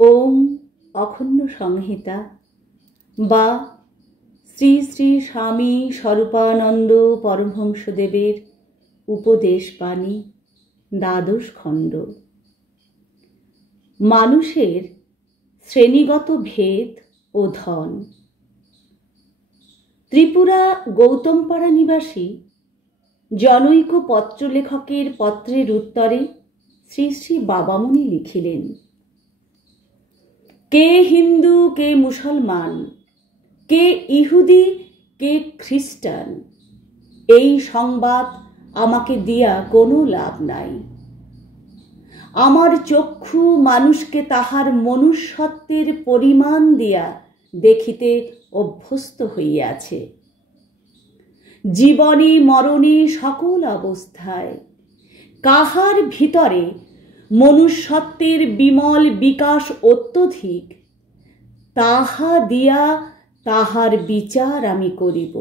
ওম অখণ্ড সংহিতা বা শ্রী শ্রী স্বামী স্বরূপানন্দ পরমহংসদেবের উপদেশ বাণী, দ্বাদশ খণ্ড। মানুষের শ্রেণীগত ভেদ ও ধন। ত্রিপুরা গৌতমপাড়া নিবাসী জনৈক পত্রলেখকের পত্রের উত্তরে শ্রী শ্রী বাবামুনি লিখিলেন, কে হিন্দু, কে মুসলমান, কে ইহুদি, কে খ্রিস্টান, এই সংবাদ আমাকে দিয়া কোনো লাভ নাই। আমার চক্ষু মানুষকে তাহার মনুষ্যত্বের পরিমাণ দিয়া দেখিতে অভ্যস্ত হইয়াছে। জীবনে মরণে সকল অবস্থায় কাহার ভিতরে মনুষ্যত্বের বিমল বিকাশ অত্যধিক, তাহা দিয়া তাহার বিচার আমি করিব।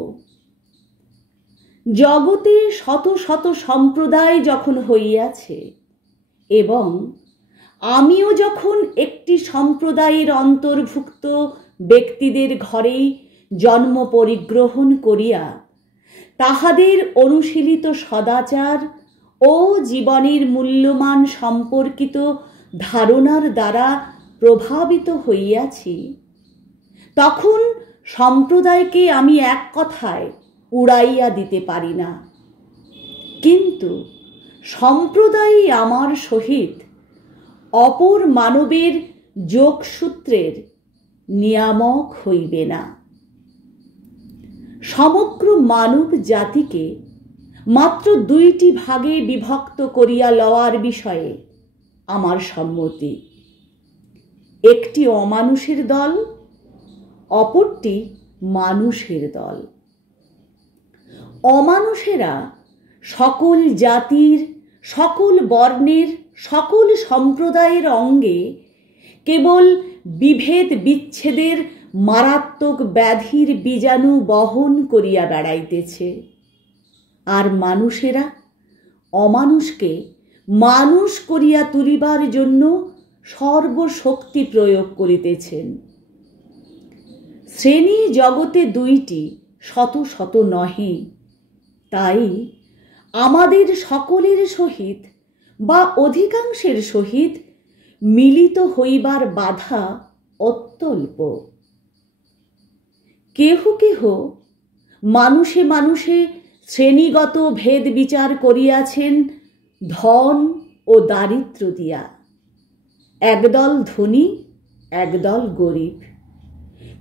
জগতে শত শত সম্প্রদায় যখন হইয়াছে এবং আমিও যখন একটি সম্প্রদায়ের অন্তর্ভুক্ত ব্যক্তিদের ঘরেই জন্ম পরিগ্রহণ করিয়া তাহাদের অনুশীলিত সদাচার ও জীবনের মূল্যমান সম্পর্কিত ধারণার দ্বারা প্রভাবিত হইয়াছি, তখন সম্প্রদায়কে আমি এক কথায় উড়াইয়া দিতে পারি না, কিন্তু সম্প্রদায়ই আমার সহিত অপর মানবের যোগসূত্রের নিয়ামক হইবে না। সমগ্র মানব জাতিকে মাত্র দুইটি ভাগে বিভক্ত করিয়া লওয়ার বিষয়ে আমার সম্মতি। একটি অমানুষের দল, অপরটি মানুষের দল। অমানুষেরা সকল জাতির, সকল বর্ণের, সকল সম্প্রদায়ের অঙ্গে কেবল বিভেদ বিচ্ছেদের মারাত্মক ব্যাধির বীজাণু বহন করিয়া বেড়াইতেছে, আর মানুষেরা অমানুষকে মানুষ করিয়া তুলিবার জন্য সর্বশক্তি প্রয়োগ করিতেছেন। শ্রেণী জগতে দুইটি, শত শত নহে। তাই আমাদের সকলের সহিত বা অধিকাংশের সহিত মিলিত হইবার বাধা অত্যল্প। কেহ কেহ মানুষে মানুষে শ্রেণীগত ভেদ বিচার করিয়াছেন ধন ও দারিদ্র্য দিয়া। একদল ধনী, একদল গরিব,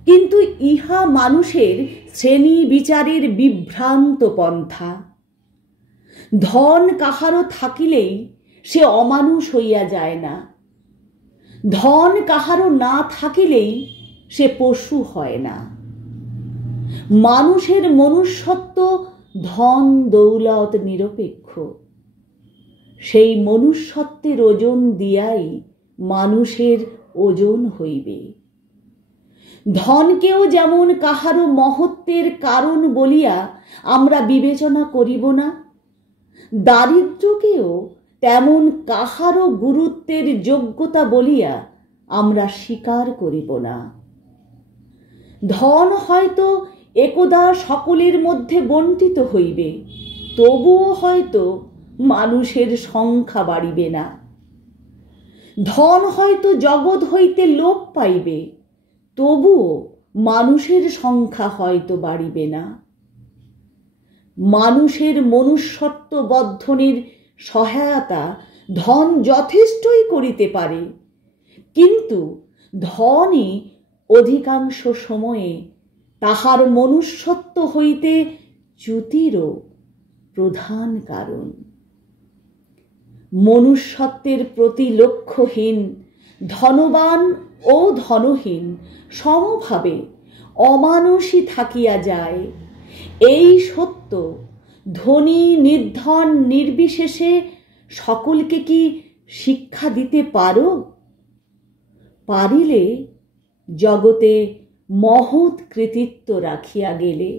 কিন্তু ইহা মানুষের শ্রেণী বিচারের বিভ্রান্ত পন্থা। ধন কাহারও থাকিলেই সে অমানুষ হইয়া যায় না, ধন কাহারও না থাকিলেই সে পশু হয় না। মানুষের মনুষ্যত্ব ধন দৌলত নিরপেক্ষ। সেই মনুষ্যত্বের ওজন দিয়াই মানুষের ওজন হইবে। ধনকেও যেমন কাহারও মহত্বের কারণ বলিয়া আমরা বিবেচনা করিব না, দারিদ্র্যকেও তেমন কাহারও গুরুত্বের যোগ্যতা বলিয়া আমরা স্বীকার করিব না। ধন হয়তো একদা সকলের মধ্যে বণ্টিত হইবে, তবুও হয়তো মানুষের সংখ্যা বাড়িবে না। ধন হয়তো জগৎ হইতে লোপ পাইবে, তবুও মানুষের সংখ্যা হয়তো বাড়িবে না। মানুষের মনুষ্যত্ব বর্ধনের সহায়তা ধন যথেষ্টই করিতে পারে, কিন্তু ধনই অধিকাংশ সময়ে তাহার মনুষ্যত্ব হইতে চ্যুতিরও প্রধান কারণ। মনুষ্যত্বের প্রতি লক্ষ্যহীন ধনবান ও ধনহীন সমভাবে অমানুষই থাকিয়া যায়, এই সত্য ধনী নির্ধন নির্বিশেষে সকলকে কি শিক্ষা দিতে পারো? পারিলে জগতে মহৎ কৃতিত্ব রাখিয়া গেলে।